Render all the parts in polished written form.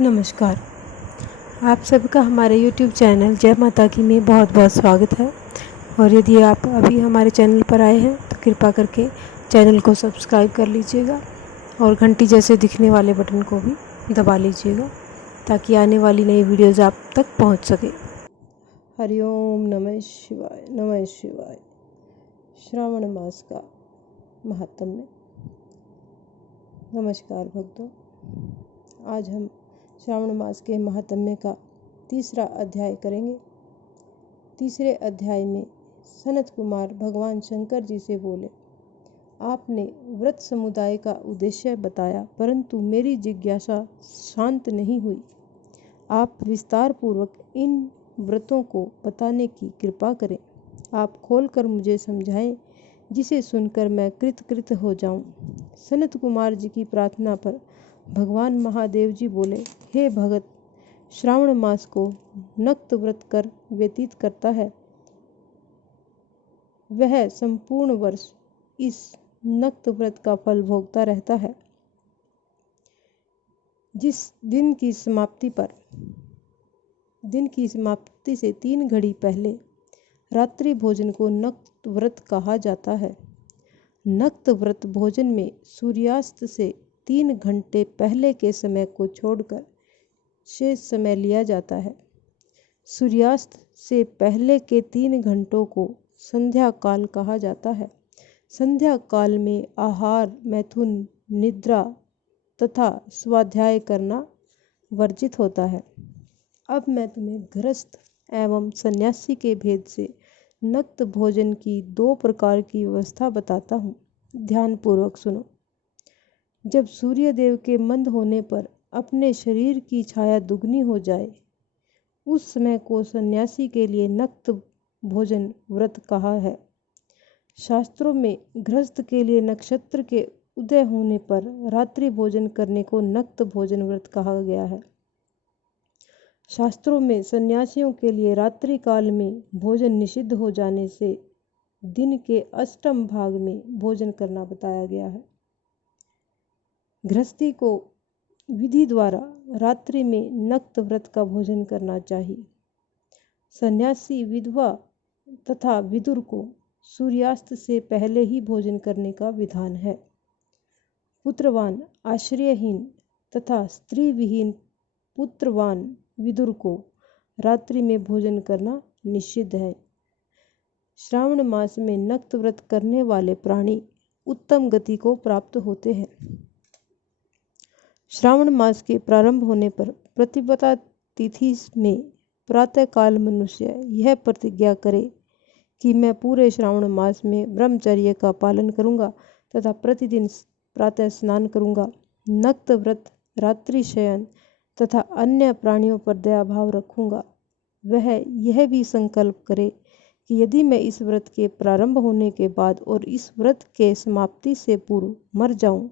नमस्कार। आप सबका हमारे YouTube चैनल जय माता की में बहुत बहुत स्वागत है। और यदि आप अभी हमारे चैनल पर आए हैं तो कृपा करके चैनल को सब्सक्राइब कर लीजिएगा और घंटी जैसे दिखने वाले बटन को भी दबा लीजिएगा ताकि आने वाली नई वीडियोज़ आप तक पहुंच सके। हरिओम नमः शिवाय, नमः शिवाय। श्रावण मास का महात्म्य। नमस्कार भक्तों, आज हम श्रावण मास के महात्म्य का तीसरा अध्याय करेंगे। तीसरे अध्याय में सनत कुमार भगवान शंकर जी से बोले, आपने व्रत समुदाय का उद्देश्य बताया, परंतु मेरी जिज्ञासा शांत नहीं हुई। आप विस्तार पूर्वक इन व्रतों को बताने की कृपा करें। आप खोलकर मुझे समझाएं, जिसे सुनकर मैं कृतकृत हो जाऊं। सनत कुमार जी की प्रार्थना पर भगवान महादेव जी बोले, हे भगत, श्रावण मास को नक्त व्रत कर व्यतीत करता है, वह संपूर्ण वर्ष इस नक्त व्रत का फल भोगता रहता है। जिस दिन की समाप्ति से 3 घड़ी पहले रात्रि भोजन को नक्त व्रत कहा जाता है। नक्त व्रत भोजन में सूर्यास्त से 3 घंटे पहले के समय को छोड़कर शेष समय लिया जाता है। सूर्यास्त से पहले के 3 घंटों को संध्या काल कहा जाता है। संध्या काल में आहार, मैथुन, निद्रा तथा स्वाध्याय करना वर्जित होता है। अब मैं तुम्हें गृहस्थ एवं सन्यासी के भेद से नक्त भोजन की 2 प्रकार की व्यवस्था बताता हूँ। ध्यानपूर्वक सुनो। जब सूर्य देव के मंद होने पर अपने शरीर की छाया दुगनी हो जाए, उस समय को सन्यासी के लिए नक्त भोजन व्रत कहा है। शास्त्रों में गृहस्थ के लिए नक्षत्र के उदय होने पर रात्रि भोजन करने को नक्त भोजन व्रत कहा गया है। शास्त्रों में सन्यासियों के लिए रात्रि काल में भोजन निषिद्ध हो जाने से दिन के अष्टम भाग में भोजन करना बताया गया है। गृहस्थी को विधि द्वारा रात्रि में नक्त व्रत का भोजन करना चाहिए। सन्यासी, विधवा तथा विदुर को सूर्यास्त से पहले ही भोजन करने का विधान है। पुत्रवान, आश्रयहीन तथा स्त्री विहीन पुत्रवान विदुर को रात्रि में भोजन करना निषिद्ध है। श्रावण मास में नक्त व्रत करने वाले प्राणी उत्तम गति को प्राप्त होते हैं। श्रावण मास के प्रारंभ होने पर प्रतिपदा तिथि में प्रातःकाल मनुष्य यह प्रतिज्ञा करे कि मैं पूरे श्रावण मास में ब्रह्मचर्य का पालन करूंगा तथा प्रतिदिन प्रातः स्नान करूंगा। नक्त व्रत, रात्रि शयन तथा अन्य प्राणियों पर दया भाव रखूंगा। वह यह भी संकल्प करे कि यदि मैं इस व्रत के प्रारंभ होने के बाद और इस व्रत के समाप्ति से पूर्व मर जाऊं,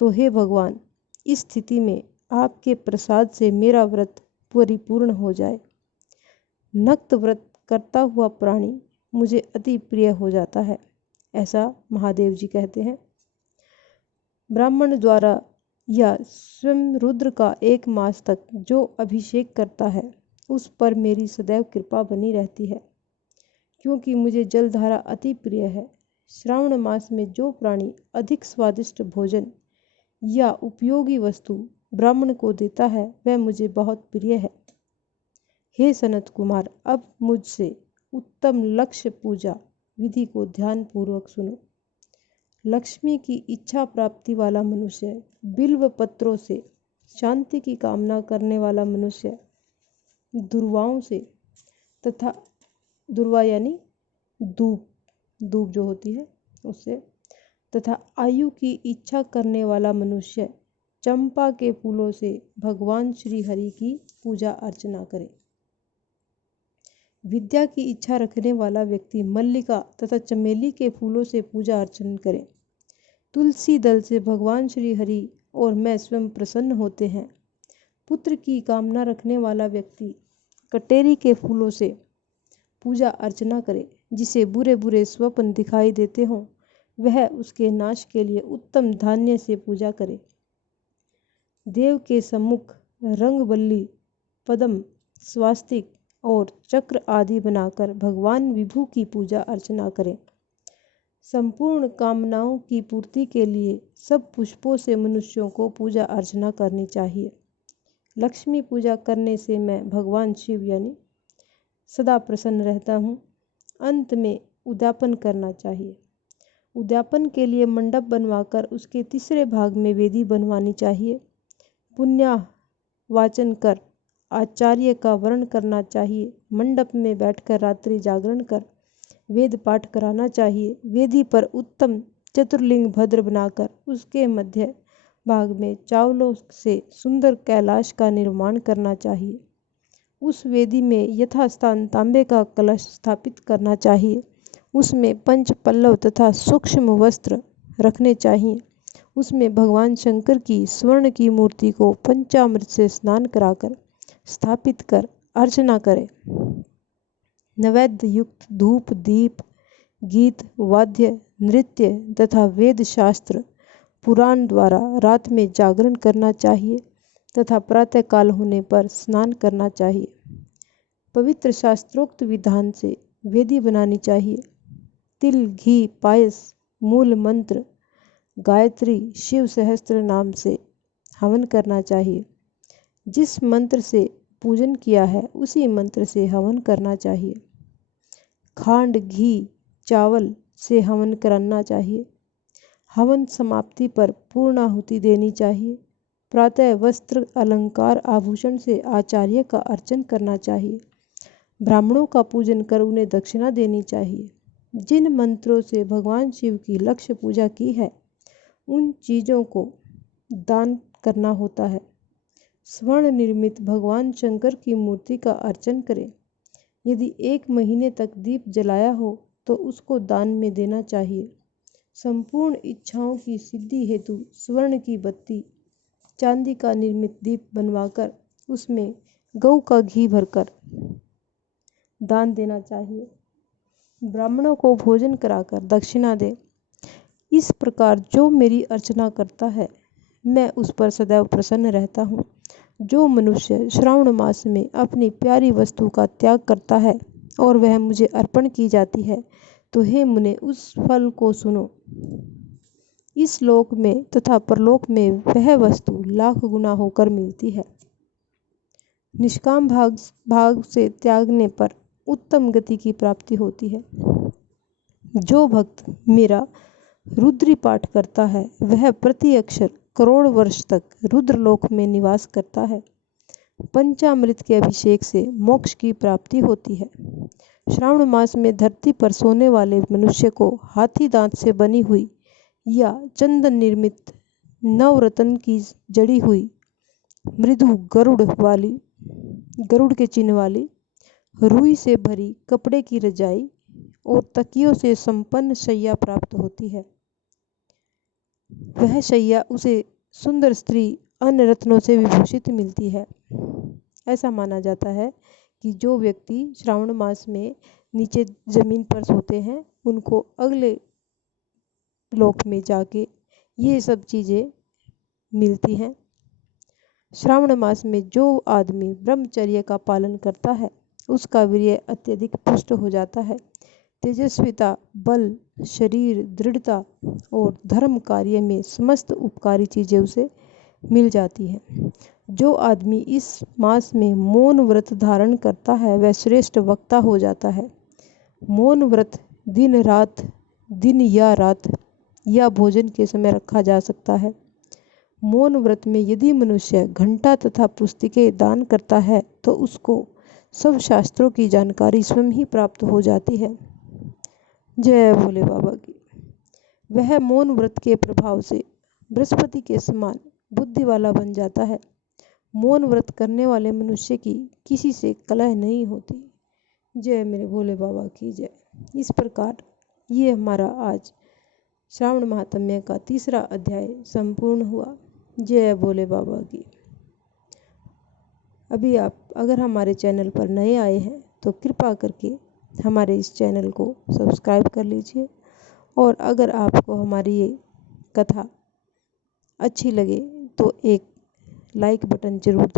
तो हे भगवान, इस स्थिति में आपके प्रसाद से मेरा व्रत परिपूर्ण हो जाए। नक्त व्रत करता हुआ प्राणी मुझे अति प्रिय हो जाता है, ऐसा महादेव जी कहते हैं। ब्राह्मण द्वारा या स्वयं रुद्र का 1 मास तक जो अभिषेक करता है, उस पर मेरी सदैव कृपा बनी रहती है, क्योंकि मुझे जलधारा अति प्रिय है। श्रावण मास में जो प्राणी अधिक स्वादिष्ट भोजन या उपयोगी वस्तु ब्राह्मण को देता है, वह मुझे बहुत प्रिय है। हे सनत कुमार, अब मुझसे उत्तम लक्ष्य पूजा विधि को ध्यान पूर्वक सुनो। लक्ष्मी की इच्छा प्राप्ति वाला मनुष्य, बिल्व पत्रों से शांति की कामना करने वाला मनुष्य, दुर्वाओं से तथा दुर्वा यानी दूब जो होती है उससे, तथा आयु की इच्छा करने वाला मनुष्य चंपा के फूलों से भगवान श्री हरि की पूजा अर्चना करे। विद्या की इच्छा रखने वाला व्यक्ति मल्लिका तथा चमेली के फूलों से पूजा अर्चना करे। तुलसी दल से भगवान श्री हरि और मैं स्वयं प्रसन्न होते हैं। पुत्र की कामना रखने वाला व्यक्ति कटेरी के फूलों से पूजा अर्चना करे। जिसे बुरे बुरे स्वप्न दिखाई देते हों, वह उसके नाश के लिए उत्तम धान्य से पूजा करे। देव के सम्मुख रंगवल्ली, पद्म, स्वास्तिक और चक्र आदि बनाकर भगवान विभु की पूजा अर्चना करें। संपूर्ण कामनाओं की पूर्ति के लिए सब पुष्पों से मनुष्यों को पूजा अर्चना करनी चाहिए। लक्ष्मी पूजा करने से मैं भगवान शिव यानी सदा प्रसन्न रहता हूँ। अंत में उद्यापन करना चाहिए। उद्यापन के लिए मंडप बनवाकर उसके तीसरे भाग में वेदी बनवानी चाहिए। पुण्याह वाचन कर आचार्य का वर्ण करना चाहिए। मंडप में बैठकर रात्रि जागरण कर वेद पाठ कराना चाहिए। वेदी पर उत्तम चतुर्लिंग भद्र बनाकर उसके मध्य भाग में चावलों से सुंदर कैलाश का निर्माण करना चाहिए। उस वेदी में यथास्थान तांबे का कलश स्थापित करना चाहिए। उसमें पंच पल्लव तथा सूक्ष्म वस्त्र रखने चाहिए। उसमें भगवान शंकर की स्वर्ण की मूर्ति को पंचामृत से स्नान कराकर स्थापित कर अर्चना करें। नैवेद्य युक्त धूप, दीप, गीत, वाद्य, नृत्य तथा वेद शास्त्र पुराण द्वारा रात में जागरण करना चाहिए तथा प्रातःकाल होने पर स्नान करना चाहिए। पवित्र शास्त्रोक्त विधान से वेदी बनानी चाहिए। तिल, घी, पायस, मूल मंत्र, गायत्री, शिव सहस्त्र नाम से हवन करना चाहिए। जिस मंत्र से पूजन किया है उसी मंत्र से हवन करना चाहिए। खांड, घी, चावल से हवन करना चाहिए। हवन समाप्ति पर पूर्णाहुति देनी चाहिए। प्रातः वस्त्र, अलंकार, आभूषण से आचार्य का अर्चन करना चाहिए। ब्राह्मणों का पूजन कर उन्हें दक्षिणा देनी चाहिए। जिन मंत्रों से भगवान शिव की लक्ष्य पूजा की है उन चीज़ों को दान करना होता है। स्वर्ण निर्मित भगवान शंकर की मूर्ति का अर्चन करें। यदि 1 महीने तक दीप जलाया हो तो उसको दान में देना चाहिए। संपूर्ण इच्छाओं की सिद्धि हेतु स्वर्ण की बत्ती, चांदी का निर्मित दीप बनवाकर उसमें गऊ का घी भरकर दान देना चाहिए। ब्राह्मणों को भोजन कराकर दक्षिणा दे। इस प्रकार जो मेरी अर्चना करता है मैं उस पर सदैव प्रसन्न रहता हूँ। जो मनुष्य श्रावण मास में अपनी प्यारी वस्तु का त्याग करता है और वह मुझे अर्पण की जाती है तो हे मुने उस फल को सुनो। इस लोक में तथा परलोक में वह वस्तु लाख गुना होकर मिलती है। निष्काम भाग से त्यागने पर उत्तम गति की प्राप्ति होती है। जो भक्त मेरा रुद्री पाठ करता है वह प्रति अक्षर करोड़ वर्ष तक रुद्रलोक में निवास करता है। पंचामृत के अभिषेक से मोक्ष की प्राप्ति होती है। श्रावण मास में धरती पर सोने वाले मनुष्य को हाथी दांत से बनी हुई या चंदन निर्मित नवरत्न की जड़ी हुई मृदु गरुड़ के चिन्ह वाली रुई से भरी कपड़े की रजाई और तकियों से संपन्न शैया प्राप्त होती है। वह शैया उसे सुंदर स्त्री अन्य रत्नों से विभूषित मिलती है। ऐसा माना जाता है कि जो व्यक्ति श्रावण मास में नीचे जमीन पर सोते हैं उनको अगले लोक में जाके ये सब चीज़ें मिलती हैं। श्रावण मास में जो आदमी ब्रह्मचर्य का पालन करता है उसका वीर्य अत्यधिक पुष्ट हो जाता है। तेजस्विता, बल, शरीर, दृढ़ता और धर्म कार्य में समस्त उपकारी चीज़ें उसे मिल जाती हैं। जो आदमी इस मास में मौन व्रत धारण करता है वह श्रेष्ठ वक्ता हो जाता है। मौन व्रत दिन या रात या भोजन के समय रखा जा सकता है। मौन व्रत में यदि मनुष्य घंटा तथा पुस्तिकें दान करता है तो उसको सब शास्त्रों की जानकारी स्वयं ही प्राप्त हो जाती है। जय भोले बाबा की। वह मौन व्रत के प्रभाव से बृहस्पति के समान बुद्धि वाला बन जाता है। मौन व्रत करने वाले मनुष्य की किसी से कलह नहीं होती। जय मेरे भोले बाबा की जय। इस प्रकार ये हमारा आज श्रावण महात्म्य का 3रा अध्याय संपूर्ण हुआ। जय भोले बाबा की। अभी आप अगर हमारे चैनल पर नए आए हैं तो कृपा करके हमारे इस चैनल को सब्सक्राइब कर लीजिए और अगर आपको हमारी ये कथा अच्छी लगे तो एक लाइक बटन जरूर दबाइए।